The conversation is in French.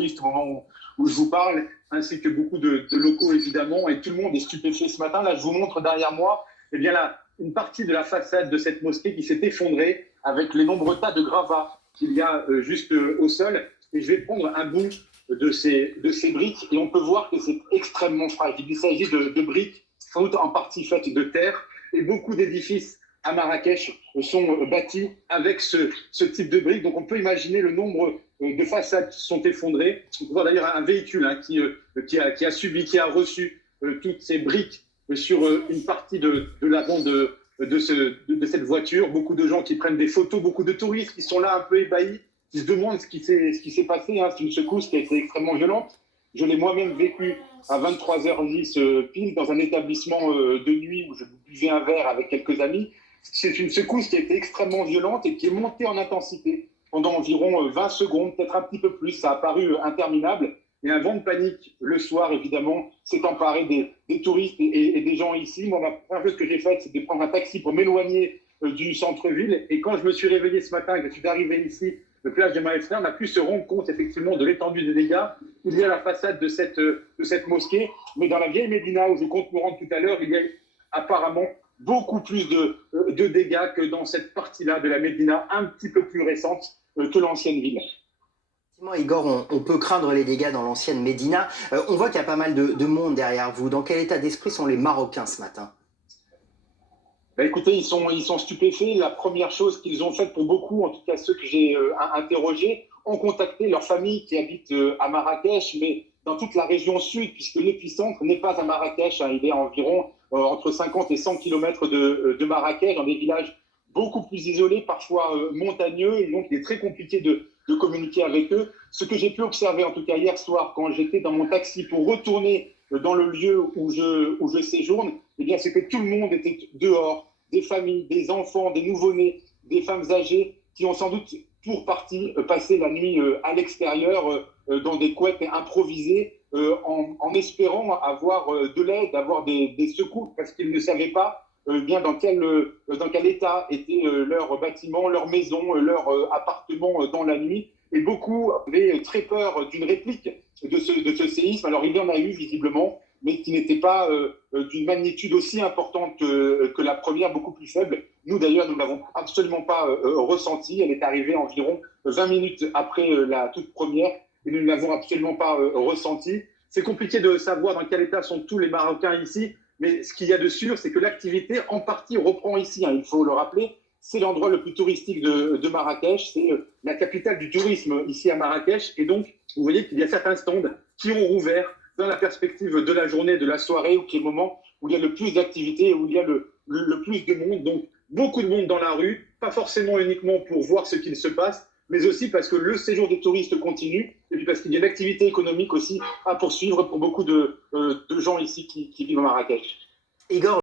touristes au moment où je vous parle, ainsi que beaucoup de locaux évidemment, et tout le monde est stupéfait ce matin. Là, je vous montre derrière moi, eh bien là, une partie de la façade de cette mosquée qui s'est effondrée avec les nombreux tas de gravats qu'il y a juste au sol. Et je vais prendre un bout de ces briques et on peut voir que c'est extrêmement fragile. Il s'agit de briques sans doute en partie faites de terre et beaucoup d'édifices à Marrakech sont bâtis avec ce type de briques. Donc on peut imaginer le nombre de façades qui sont effondrées. On peut voir d'ailleurs un véhicule qui a reçu toutes ces briques sur une partie de l'avant de cette voiture. Beaucoup de gens qui prennent des photos, beaucoup de touristes qui sont là un peu ébahis, qui se demandent ce qui s'est passé. C'est une secousse qui a été extrêmement violente. Je l'ai moi-même vécu à 23h10 pile dans un établissement de nuit où je buvais un verre avec quelques amis. C'est une secousse qui a été extrêmement violente et qui est montée en intensité pendant environ 20 secondes, peut-être un petit peu plus. Ça a paru interminable. Et un vent de panique, le soir, évidemment, s'est emparé des touristes et des gens ici. Moi, la première chose que j'ai faite, c'est de prendre un taxi pour m'éloigner du centre-ville. Et quand je me suis réveillé ce matin et que je suis arrivé ici, le plage de Maefna, on a pu se rendre compte effectivement de l'étendue des dégâts. Il y a la façade de cette mosquée, mais dans la vieille Médina, où je compte me rendre tout à l'heure, il y a apparemment beaucoup plus de dégâts que dans cette partie-là de la Médina, un petit peu plus récente que l'ancienne ville. Igor, on peut craindre les dégâts dans l'ancienne Médina. On voit qu'il y a pas mal de monde derrière vous. Dans quel état d'esprit sont les Marocains ce matin? Écoutez, ils sont stupéfaits. La première chose qu'ils ont faite pour beaucoup, en tout cas ceux que j'ai interrogés, ont contacté leur famille qui habite à Marrakech, mais dans toute la région sud, puisque l'épicentre n'est pas à Marrakech. Il est à environ entre 50 et 100 km de Marrakech, dans des villages beaucoup plus isolés, parfois montagneux, et donc il est très compliqué de communiquer avec eux. Ce que j'ai pu observer, en tout cas hier soir, quand j'étais dans mon taxi pour retourner dans le lieu où je séjourne, eh bien, c'est que tout le monde était dehors, des familles, des enfants, des nouveau-nés, des femmes âgées qui ont sans doute pour partie passé la nuit à l'extérieur dans des couettes improvisées en espérant avoir de l'aide, avoir des secours, parce qu'ils ne savaient pas bien dans quel état était leur bâtiment, leur maison, leur appartement dans la nuit. Et beaucoup avaient très peur d'une réplique de ce séisme. Alors il y en a eu visiblement, mais qui n'était pas d'une magnitude aussi importante que la première, beaucoup plus faible. Nous d'ailleurs, nous ne l'avons absolument pas ressenti. Elle est arrivée environ 20 minutes après la toute première et nous ne l'avons absolument pas ressentie. C'est compliqué de savoir dans quel état sont tous les Marocains ici, mais ce qu'il y a de sûr, c'est que l'activité en partie reprend ici, il faut le rappeler. C'est l'endroit le plus touristique de Marrakech, c'est la capitale du tourisme ici à Marrakech. Et donc, vous voyez qu'il y a certains stands qui ont rouvert dans la perspective de la journée, de la soirée, ou qui est le moment où il y a le plus d'activités, où il y a le plus de monde. Donc, beaucoup de monde dans la rue, pas forcément uniquement pour voir ce qu'il se passe, mais aussi parce que le séjour des touristes continue, et puis parce qu'il y a une activité économique aussi à poursuivre pour beaucoup de gens ici qui vivent à Marrakech. Igor,